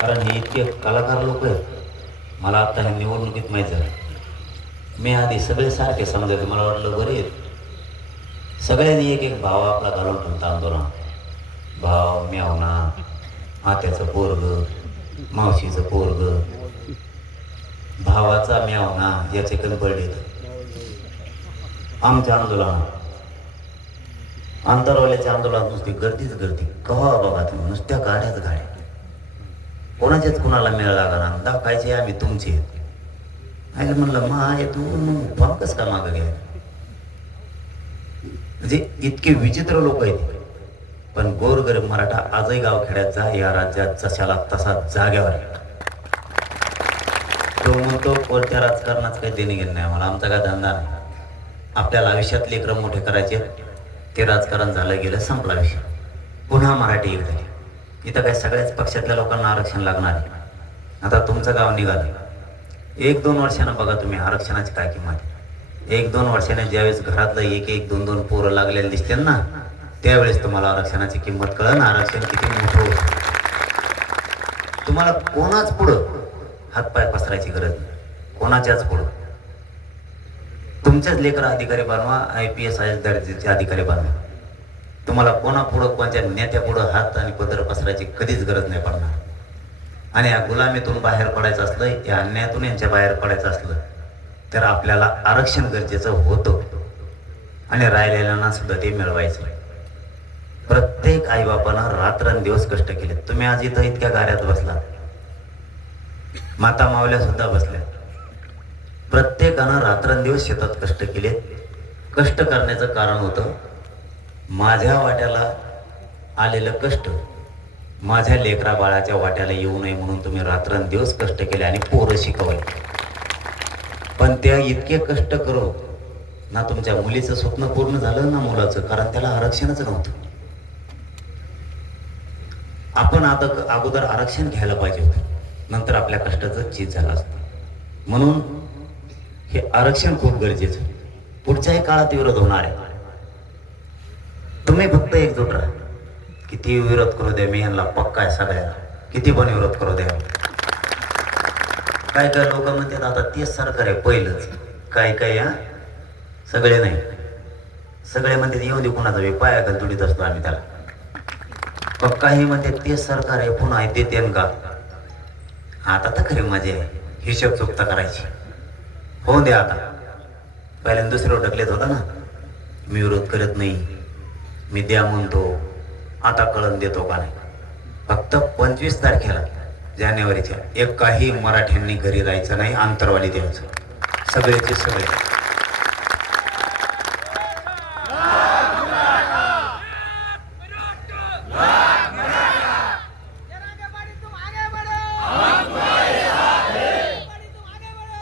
कारण हे इतके कलाकार लोक आहेत. मला आता हे निवडणुकीत माहीत झालं. मी आधी सगळे सारखे समजायचे. मला वाटलं बरे आहेत सगळ्यांनी एक एक भाव आपला घालून ठेवता आंदोलन. भाव म्यावना आत्याचं पोरग मावशीचं पोरग भावाचा म्यावना याचे कमी पडले आमच्या आंदोलनात. अंतरवाल्याच्या आंदोलनात नुसती गर्दीच गर्दी. कवा बघा तुम्ही? नुसत्या गाड्याच गाड्या. कोणाच्याच कुणाला मेळ लागणार दाखवायचे आम्ही तुमचे आईला म्हणलं मा आहे तू मग फॉर्म कसं का मागं घ्या म्हणजे इतके विचित्र लोक आहेत पण गोरगरीब मराठा आजही गावखेड्यात जा या राज्यात जशाला तसा जाग्यावर तो म्हणतो कोणत्या राजकारणाचं काही देणे घेणं नाही मला आमचा काय धंदा नाही. आपल्याला आयुष्यात लेकरं मोठे करायचे ते राजकारण झालं गेलं संपला विषय. पुन्हा मराठी एक झाली. इथं काय सगळ्याच पक्षातल्या लोकांना आरक्षण लागणार आहे. आता तुमचं गाव निघालं. एक दोन वर्षानं बघा तुम्ही आरक्षणाची काय किंमत एक दोन वर्षाने ज्यावेळेस घरातलं एक एक दोन दोन पोरं लागलेले दिसते ना त्यावेळेस तुम्हाला आरक्षणाची किंमत कळन. आरक्षण किती मोठं होतं तुम्हाला कोणाच पुढं हातपाय पसरायची गरज नाही. कोणाच्याच पुढं. तुमच्याच लेकर अधिकारी बनवा I P S I S दर्जाचे अधिकारी बनवा. तुम्हाला कोणापुढं कोणत्या नेत्यापुढं हात आणि पदर पसरायची कधीच गरज नाही पडणार. आणि या गुलामीतून बाहेर पडायचं असलं या अन्यायातून यांच्या बाहेर पडायचं असलं तर आपल्याला आरक्षण गरजेचं होतं. आणि राहिलेल्यांना सुद्धा ते मिळवायचं. प्रत्येक आईबापानं रात्रंदिवस कष्ट केले. तुम्ही आज इथं इतक्या गाऱ्यात बसला माता मावल्या सुद्धा बसल्या. प्रत्येकानं रात्रंदिवस शेतात कष्ट केले. कष्ट करण्याचं कारण होतं माझ्या वाट्याला आलेलं कष्ट माझ्या लेकरा बाळाच्या वाट्याला येऊ नये म्हणून तुम्ही रात्रंदिवस कष्ट केले आणि पोरं शिकवले. पण त्या इतके कष्ट करू ना तुमच्या मुलीचं स्वप्न पूर्ण झालं ना मुलाचं कारण त्याला आरक्षणच नव्हतं. आपण आता अगोदर आरक्षण घ्यायला पाहिजे होतं. नंतर आपल्या कष्टाचं चीज झालं असतं. म्हणून हे आरक्षण खूप गरजेचं पुढच्याही काळात विरोध होणार आहे. तुम्ही फक्त एकजूट राहा. किती विरोध करू द्या मी यांना पक्का आहे सगळ्याला किती पण विरोध करू द्या काय काय लोक म्हणतात आता तेच सरकार आहे पहिलंच. काय काय हा? सगळे नाही. सगळे म्हणतात येऊ दे कुणाचा वे पाया घाल तुडीत असतो आम्ही त्याला. पक्का हे म्हणते तेच सरकार आहे पुन्हा आहे देते का आता तर खरी मजा आहे. हिशोब चुकता करायची. होऊन दे आता. पहिल्यांदा दुसरे ढकलेत होता ना. मी विरोध करत नाही. मी द्या म्हणतो आता कळण देतो का नाही? फक्त पंचवीस तारखेला जानेवारीच्या एकाही मराठ्यांनी घरी राहायचं नाही आंतरवाली द्यायचं. सगळेचे सगळे जनादेपाड़ी तुम आगे बढ़ो हम तुम्हारे साथ हैं तुम आगे बढ़ो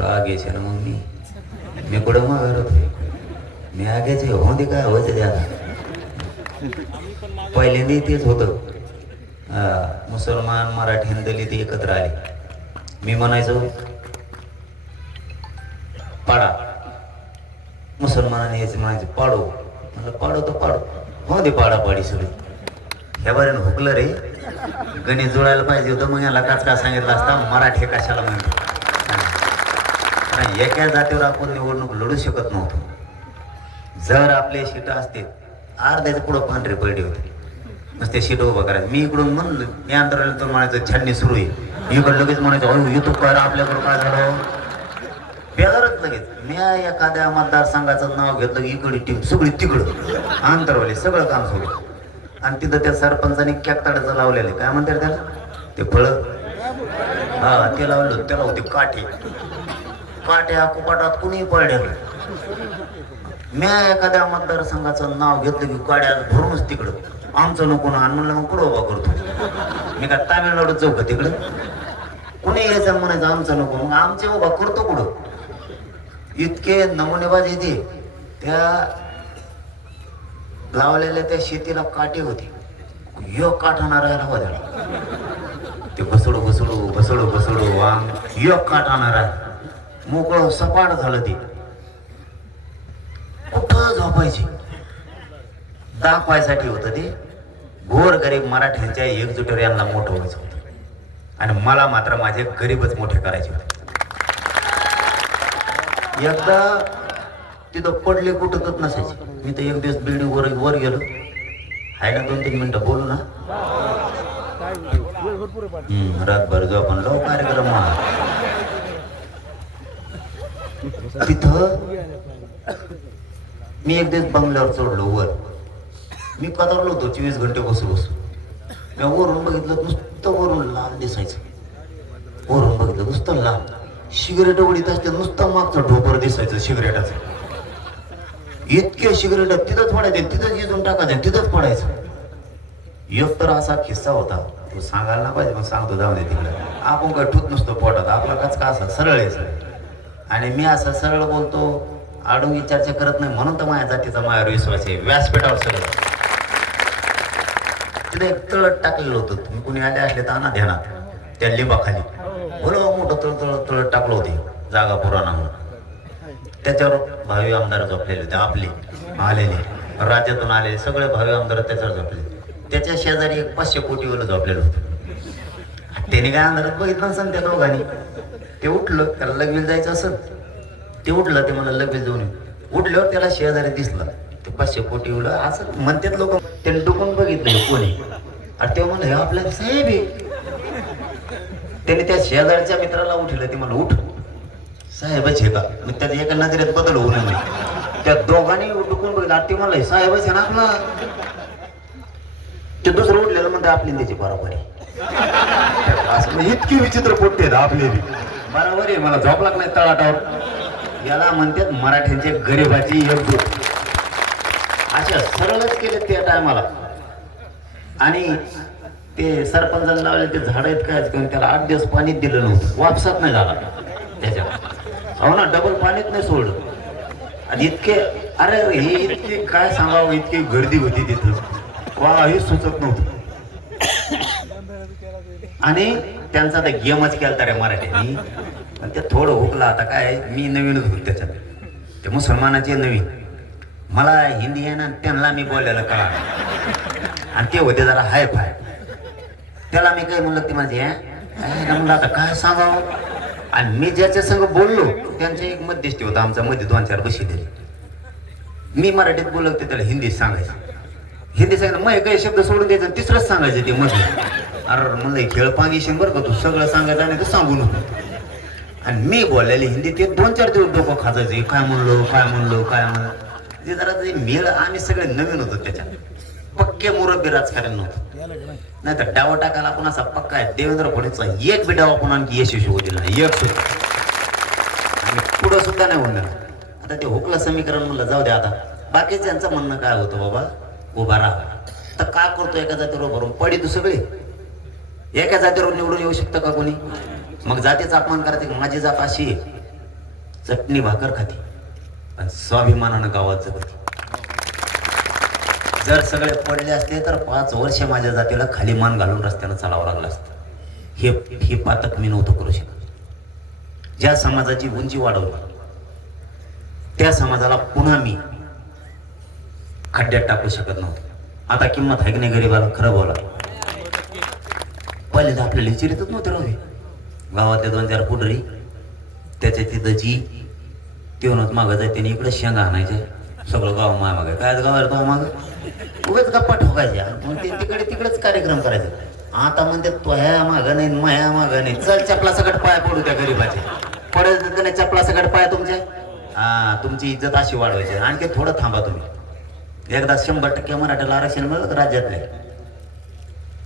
राग यायचे ना मग मी मी कुठं माघार होतो मी आग्याचे हो दे काय व्हायचं द्या पहिल्यांदा तेच होतं हा, मुसलमान मराठी आणि दलित एकत्र आले मी म्हणायचो पाडा मुसलमानाने यायचे म्हणायचे पाडो. म्हणलं पाडो तर पाडो. हो दे पाडा पाडी सगळी ह्या बऱ्यानं हुकलं रे. गणित जुळायला पाहिजे होतं मग याला काच का सांगितलं असता मराठी कशाला म्हणतो? एका जातीवर आपण निवडणूक लढू शकत नव्हतो. जर आपले शीट असते अर्ध्याच्या पुढं पांढरे पैडे होते. मस्त शीट उभं करायचं. मी इकडून म्हणलं मी अंतराला तर म्हणायचं छाननी सुरू आहे. इकडं लगेच म्हणायचं अहो युट्यूब काय आपल्याकडं काय झालं? बेदारच लगेच. मी एखाद्या मतदारसंघाचं नाव घेतलं की इकडे टीम सगळी तिकडं. अंतरवाली सगळं काम सोडलं. आणि तिथं त्या सरपंचाने कॅकताडाचं लावलेलं आहे. काय म्हणतात त्याला? ते फळं. हा ते लावलं. त्याला होते काठी. काट्या कुपाटात कुणीही पडलेलं मी एखाद्या मतदारसंघाचं नाव घेतलं की काड्या भरूनच तिकडं. आमचं नको ना म्हणलं मग कुठं उभा करतो? मी का तामिळनाडूत जाऊ का तिकडं? कुणी यायचं म्हणायचं आमचं नको मग आमचे उभा करतो कुठं? इतके नमुनेबाज येते त्या लावलेल्या त्या शेतीला काटे होते. यो काठाना राहायला होत्या ते बसडू बसडू बसडू बसडू वांग. यो काठाना राह मोकळं सपाट झालं ते. कुठं झोपायची? दाखवायसाठी होतं ते. गोर गरीब मराठ्यांच्या एकजुटर यांना मोठं व्हायचं. आणि मला मात्र माझे गरीबच मोठे करायचे होते. एकदा तिथं पडले कुठंच नसायचे. मी तर एक दिवस बिल्डिंग वर वर गेलो. आहे ना दोन तीन मिनिटं बोलू ना. रातभर जो आपण लो कार्यक्रम म्हणा. तिथं मी एक दिवस बंगल्यावर चढलो वर. मी कदरलो होतो चोवीस घंटे बसू बसू मी वरून बघितलं नुसतं वरून लाल दिसायचं. वरून बघितलं नुसतं लाल. सिगरेट उडीत असते नुसतं मागचं ढोपर दिसायचं सिगरेटाचं. इतके सिगरेट तिथंच पडायचे तिथंच इथून टाकायचे तिथंच पडायचं एक तर असा किस्सा होता तू सांगायला ना पाहिजे मग सांगतो जाऊ दे तिकडे. आपण काय ठूत नसतो पोटात आपला काच का असा सरळ आहे आणि मी असं सरळ बोलतो आडून चर्चा करत नाही म्हणून तर माझ्या जातीचा माझ्यावर विश्वास आहे. व्यासपीठावर सरळ तिथे एक तळट टाकलेलं होतं. तुम्ही कुणी आले असले तर आणा ध्यानात त्या लिंबाखाली. बोलो मोठं तळ तळ तळट टाकलं होते. जागा पुराणा म्हणून. त्याच्यावर भावी आमदार झोपलेले होते आपले. आलेले. राज्यातून आलेले. सगळे भावी आमदार त्याच्यावर झोपले. त्याच्या शेजारी एक पाचशे कोटीवर झोपलेलं होतं. त्याने काय अंधारात बघितलं नसेल त्या दोघांनी? ते उठलं त्याला लगेच जायचं असं ते उठलं ते मला लगेच जाऊन उठल्यावर त्याला शेजारी दिसला. ते पाचशे कोटी उडलं असं म्हणतात लोक. त्यांनी डुकून बघितलं कोणी. आणि ते म्हणलं हे आपल्या साहेब त्याने त्या शेजारच्या मित्राला उठलं ते मला उठ. साहेबच हे का? मग त्यात एका नजरेत बदल होऊ नये त्या दोघांनी डुकून बघितलं आणि ते म्हणलं साहेबच आहे ना आपला. ते दुसरं उठलेलं म्हणते आपली त्याची बरोबर. आहे असं म्हणजे इतकी विचित्र पोट्टे आहेत आपले बरोबर आहे मला झोप लागलाय तळाटावर. याला म्हणतात मराठ्यांचे गरिबाची एकजूट सरळच केले त्या टायमाला. आणि ते सरपंचाने लावले ते झाड आहेत काय कारण त्याला आठ दिवस पाणीच दिलं नव्हतं. वापसात नाही झाला. त्याच्यात हो ना डबल पाणीच नाही सोडलं. आणि इतके अरे हे इतके काय सांगावं इतकी गर्दी होती तिथं. वा हे सुचत नव्हतं. आणि त्यांचा आता गेमच केला रे मराठ्यांनी ते थोडं हुकला. आता काय मी नवीनच होतो त्याच्यात. ते मुसलमानाचे नवीन. मला हिंदी आहे ना त्यांना मी बोलायला कळा. आणि ते होते जरा हाय फाय. त्याला मी काय म्हणलं ते माझे म्हणलं आता काय सांगावं? आणि मी ज्याच्या संग बोललो त्यांच्या एक मध्यस्थी होता आमचा मध्ये दोन चार बसले मी मराठीत बोललो ते त्याला हिंदीत सांगायचं. हिंदी सांगितलं मग काही शब्द सोडून द्यायचं आणि तिसरंच सांगायचं ते मध्ये. अरे म्हणलं खेळ पांगीशीन बरं का तू सगळं सांगायचं आणि तू सांगू नको. आणि मी बोललेली हिंदी ते दोन चार दिवस डोकं खाजायचे काय म्हणलो काय म्हणलो काय म्हणलो? ते जरा ते मेळ आम्ही सगळे नवीन होतो त्याच्यात. पक्के मुरब्बी राजकारण नव्हतं. नाही तर डावा टाकायला आपण असा पक्का आहे. देवेंद्र फडणवीसचा एक बी डाव आपण आणखी यशस्वी होऊ दिला एक सुद्धा. आणि पुढं सुद्धा नाही होणार. आता ते हुकलं समीकरण म्हणलं जाऊ द्या आता. बाकीचं यांचं म्हणणं काय होतं बाबा? उभा राहा. तर का करतो एका जातीवर भरून? पडी तू सगळे. एका जातीवर निवडून येऊ शकतं का कोणी? मग जातीचा अपमान करते माझी जात अशी आहे. चटणी भाकर खाते. आणि स्वाभिमानानं गावात जगत जर सगळे पडले असते तर पाच वर्ष माझ्या जातीला खाली मान घालून रस्त्यानं चालावं लागलं असतं. हे हे पातक मी नव्हतं करू शकत. ज्या समाजाची उंची वाढवली त्या समाजाला पुन्हा मी खड्ड्यात टाकू शकत नव्हतो. आता किंमत आहे की नाही गरीबाला? खरं बोला. पहिले तर आपल्याला विचारितच नव्हते राहू गावातले दोन चार पुढरी त्याच्या तिथं जी तेवढंच मागं जाय त्याने इकडं शेंगा आणायच्या. सगळं गाव माय मागे. काय गाव तो माग? उगाच गप्पा ठोकायच्या मग ते तिकडे तिकडेच कार्यक्रम करायचे. आता म्हणते तो ह्या मागं नाही माया मागं नाही. चल चपला सगळ पाय पडू त्या गरीबाचे. पडेल तर नाही चपला सगळं पाय तुमच्या. हा तुमची इज्जत अशी वाढवायची. आणखी थोडं थांबा तुम्ही. एकदा शंभर टक्के मराठ्याला आरक्षण मिळलं राज्यातले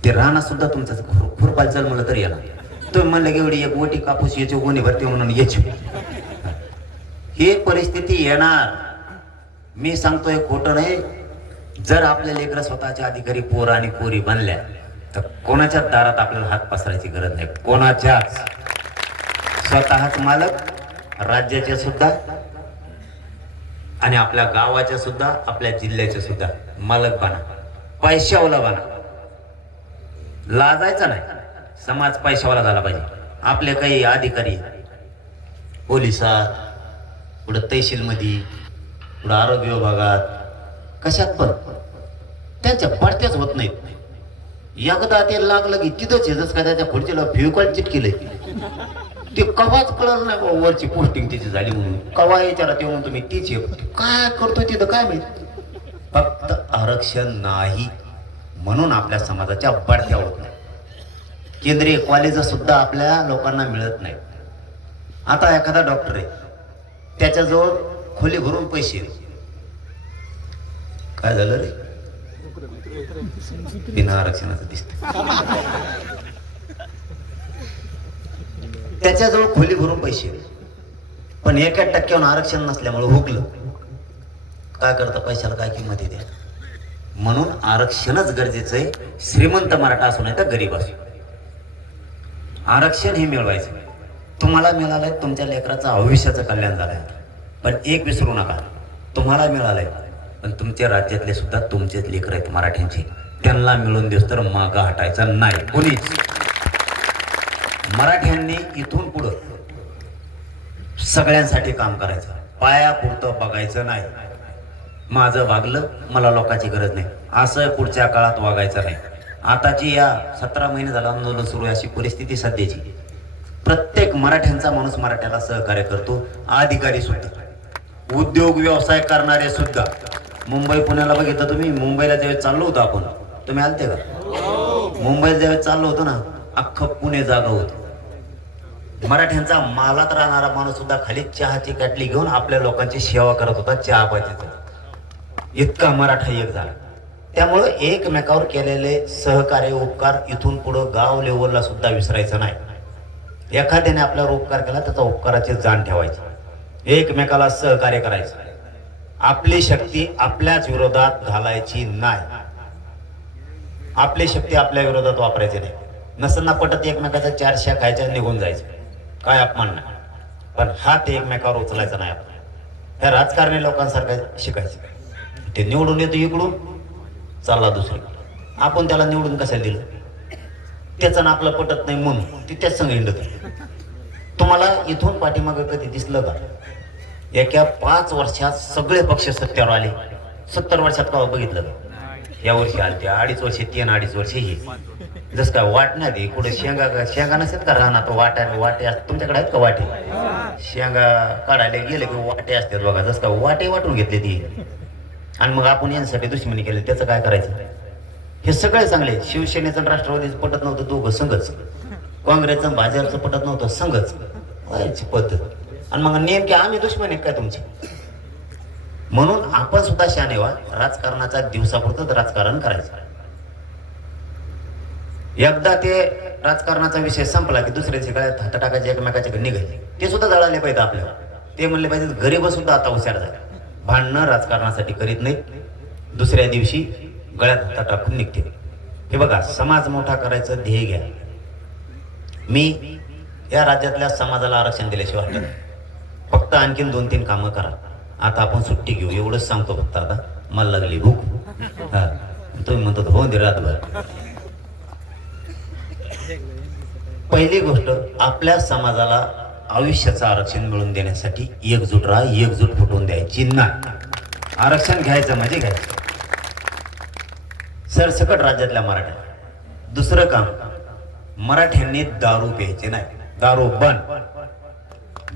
ते राहणं सुद्धा तुमचं खुरपाल चल म्हणलं तरी येणार. तुम्ही म्हणलं की एवढी एक मोठी कापूस याची गोणी भरते म्हणून याची. ही परिस्थिती येणार. मी सांगतोय खोटं नाही. जर आपल्या लेकरं स्वतःच्या अधिकारी पोर आणि पोरी बनल्या तर कोणाच्या दारात आपल्याला हात पसरायची गरज नाही. कोणाच्याच. स्वतःच मालक राज्याचे सुद्धा आणि आपल्या गावाच्या सुद्धा आपल्या जिल्ह्याच्या सुद्धा मालक बना. पैशावाला बना. लाजायचा नाही. समाज पैशावाला झाला पाहिजे. आपले काही अधिकारी पोलिसात पुढं तहसीलमध्ये पुढं आरोग्य विभागात. कशात पण. त्यांच्या पडत्याच होत नाहीत. एकदा ते लागलं की तिथंच येतच का त्याच्या पुढच्याला फेविकॉल चिटकेले ते कवाच कळलं नाही वरची पोस्टिंग तिची झाली म्हणून. कवा याच्याला ते म्हणतो मी तीच काय करतो तिथं काय माहीत? फक्त आरक्षण नाही म्हणून आपल्या समाजाच्या बढत्या होत नाही. केंद्रीय कॉलेज सुद्धा आपल्या लोकांना मिळत नाही आता एखादा डॉक्टर आहे. त्याच्याजवळ खोली भरून पैसे. काय झालं रे? बिना आरक्षणाचं दिसत त्याच्याजवळ खोली भरून पैसे. पण एका टक्क्यावर आरक्षण नसल्यामुळे हुकलं. काय करता पैशाला काय किंमत येते म्हणून आरक्षणच गरजेचं आहे. श्रीमंत मराठा असू नाही तर गरीब असू. आरक्षण हे मिळवायचं. तुम्हाला मिळालंय तुमच्या लेकराचं भविष्याचं कल्याण झालंय. पण एक विसरू नका. तुम्हाला मिळालंय. पण तुमच्या राज्यातले सुद्धा तुमचेच लेकर आहेत मराठ्यांचे. त्यांना मिळून दिवस तर मागं हटायचं नाही. कोणीच. मराठ्यांनी इथून पुढं सगळ्यांसाठी काम करायचं. पायापुरतं बघायचं नाही. माझं वागलं मला लोकांची गरज नाही. असं पुढच्या काळात वागायचं नाही. आताची या सतरा महिने झालं आंदोलन सुरू आहे अशी परिस्थिती सध्याची. प्रत्येक मराठ्यांचा माणूस मराठ्याला सहकार्य करतो अधिकारी सुद्धा. उद्योग व्यवसाय करणारे सुद्धा. मुंबई पुण्याला बघितलं तुम्ही? मुंबईला ज्यावेळेस चाललो होतो आपण तुम्ही आलते का? मुंबईला ज्यावेळेस चाललो होतो ना अख्खं पुणे जागा होतं. मराठ्यांचा मालात राहणारा माणूस सुद्धा खाली चहाची कॅटली घेऊन आपल्या लोकांची सेवा करत होता चहा पाहिजे इतका मराठा एक झाला. त्यामुळं एकमेकावर केलेले सहकार्य उपकार इथून पुढं गाव लेवलला सुद्धा विसरायचं नाही. एखाद्याने आपल्यावर उपकार केला त्याचा उपकाराची जाण ठेवायची. एकमेकाला सहकार्य करायचं. आपली शक्ती आपल्याच विरोधात घालायची नाही. आपली शक्ती आपल्या विरोधात वापरायची नाही. नसताना पटत एकमेकाच्या चार खायच्या निघून जायचं. काय अपमान नाही. पण हात एकमेकावर उचलायचा नाही आपण. ह्या राजकारणी लोकांसारखं शिकायचं. ते निवडून येतो इकडून चालला दुसरीकडे. आपण त्याला निवडून कशाला दिलं? त्याचं ना आपलं पटत नाही म्हणून. ती त्याच संग हिंडत तुम्हाला इथून पाठीमागं कधी दिसलं का? एका पाच वर्षात सगळे पक्ष सत्यावर आले. सत्तर वर्षात का बघितलं का? या वर्षी आले ते अडीच वर्षे तीन अडीच वर्षे ही. जसं काय वाट नाही ते कुठे शेंगा का शेंगा नसेल का राहणार वाट्या वाटे तुमच्याकडे आहेत का वाटे? शेंगा काढायला गेले की वाटे असतात बघा. जसं का वाटे वाटून घेतले ती. आणि मग आपण यांच्यासाठी दुश्मनी केली त्याचं काय करायचं? हे सगळे चांगले. शिवसेनेचं राष्ट्रवादीचं पटत नव्हतं दोघं संघच. काँग्रेसचं आणि भाजपचं पटत नव्हतं संघच. व्हायची पद्धत. आणि मग नेमके आम्ही दुश्मन आहेत काय तुमचे? म्हणून आपण सुद्धा शाने व्हा राजकारणाचा दिवसापुरतं राजकारण करायचं. एकदा ते राजकारणाचा विषय संपला की दुसऱ्या सगळ्यात हात टाकायचे एकमेकाच्या घरी निघाले ते सुद्धा जळाले पाहिजे आपल्याला ते म्हणले पाहिजे गरीब सुद्धा आता हुशार झाले. भांडणं राजकारणासाठी करीत नाहीत. दुसऱ्या दिवशी गळ्यात हातात टाकून निघते. हे बघा समाज मोठा करायचं ध्येय घ्या. मी या राज्यातल्या समाजाला आरक्षण दिल्याशिवाय वाटत फक्त आणखीन दोन तीन कामं करा. आता आपण सुट्टी घेऊ. एवढंच सांगतो फक्त आता. मला लागली भूक. हा. तुम्ही म्हणतो हो दे रातभर पहिली गोष्ट आपल्या समाजाला आयुष्याचं आरक्षण मिळवून देण्यासाठी एकजूट राहा एकजूट फुटवून द्यायची नाही. आरक्षण घ्यायचं म्हणजे घ्यायचं. सरसकट राज्यातल्या मराठ्या. दुसरं काम मराठ्यांनी दारू प्यायचे नाही. दारू बंद.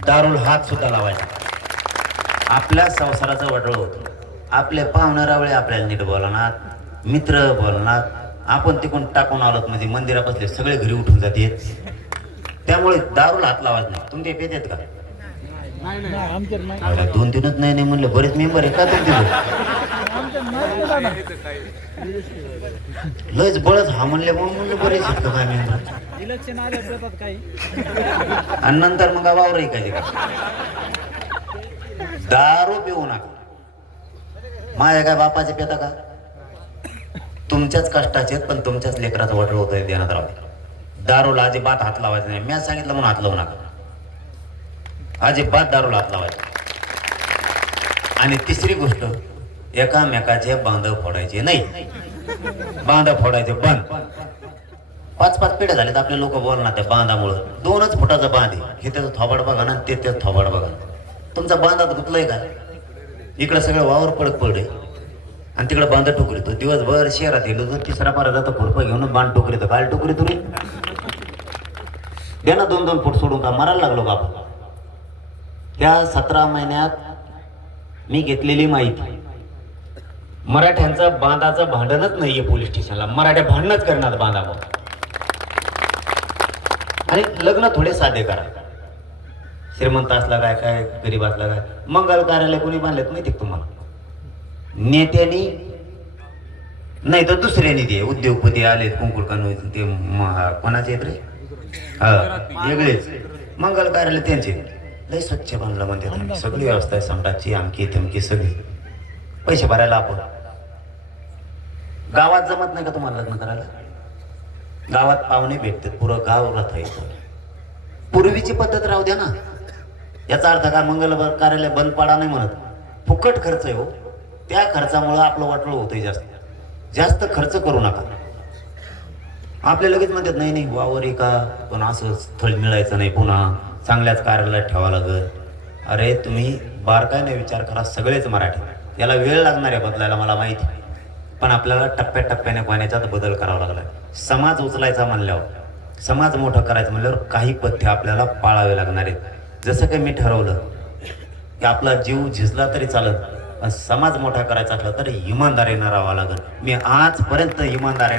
दारूल हात सुद्धा लावायचा आपल्या संसाराचं वडळ होतं. आपले पाहुणारावळे आपल्याला नीट बोलणार मित्र बोलणार. आपण तिकडून टाकून आलोत म्हणजे मंदिरापासले सगळे घरी उठून जाते त्यामुळे दारूला हात लावायचं नाही. तुमचे पेत का? दोन तीनच नाही नाही म्हणलं. बरेच मेंबर आहे का तुमचे? लयच बळच हा म्हणले म्हणून म्हणलं बरेच आहेत का काय मेंबर इलेक्शन आले काही. आणि नंतर मग वावर ऐकायचे का दारू पिऊ नका. माझ्या काय बापाचे पेता का? तुमच्याच कष्टाचे पण तुमच्याच लेकराचं वडलं होतं देण्यात राहू दारूला अजिबात हात लावायचा नाही. मी सांगितलं म्हणून हात लावू नका. अजिबात दारूला हात लावायचा आणि तिसरी गोष्ट एकामेकाचे बांध फोडायचे नाही. बांध फोडायचे बंद. पाच पाच पिढ्या झाल्यात आपले लोक बोलणार त्या बांधामुळं. दोनच फुटाचं बांध आहे. हे त्याचं थोबाड बघा ना ते त्याचं थोबाड बघा. तुमचा बांधात गुतलंय का? इकडं सगळं वावर पडत पडे आणि तिकडे बांध टोकरीतो दिवसभर शहरात गेलो तर तिसरा पारा जातो खुरपा घेऊन बांध टोकरी तर टोकरी तुरी दे ना दोन दोन फूट सोडून का? मारायला लागलो बाप. त्या सतरा महिन्यात मी घेतलेली माहिती. मराठ्यांचा बांधाचं भांडणच नाहीये पोलीस स्टेशनला. मराठ्या भांडणच करणार बांधावर. आणि लग्न थोडे साधे करा. श्रीमंत असला काय काय गरीब असला काय? मंगल कार्यालय कोणी बांधलेत माहिती तुम्हाला? नेत्यानी नाही तर दुसऱ्याने ते उद्योगपती आले कुंकुळ कानू ते कोणाचे आहेत रे? हा वेगळेच. मंगल कार्यालय त्यांचे. लय स्वच्छ बांधलं म्हणते सगळी व्यवस्था आहे समटाची आमकी तमकी सगळी. पैसे भरायला आपण. गावात जमत नाही का तुम्हाला लग्न करायला? गावात पाहुणे भेटतात पुरं गाव रथ येतं पूर्वीची पद्धत राहू द्या ना. याचा अर्थ काय? मंगलवार कार्यालय बंद पाडा नाही म्हणत. फुकट खर्च आहे हो. त्या खर्चामुळं आपलं वाटलं होतंय जास्त. जास्त खर्च करू नका. आपले लगेच म्हणतात नाही नाही वावर का? पण असं स्थळ मिळायचं नाही पुन्हा. चांगल्याच कार्यालयात ठेवा लागत अरे तुम्ही बारकाईने विचार करा सगळेच मराठी. याला वेळ लागणार आहे बदलायला मला माहिती पण आपल्याला टप्प्याटप्प्याने पाण्याच्यात बदल करावा लागला समाज उचलायचा म्हणल्यावर समाज मोठा करायचा म्हणल्यावर काही पथ्य आपल्याला पाळावे लागणार आहेत. जसं काही मी ठरवलं की आपला जीव झिजला तरी चालत पण समाज मोठा करायचा असला तर इमानदारीनं राहावा लागेल. मी आजपर्यंत इमानदारी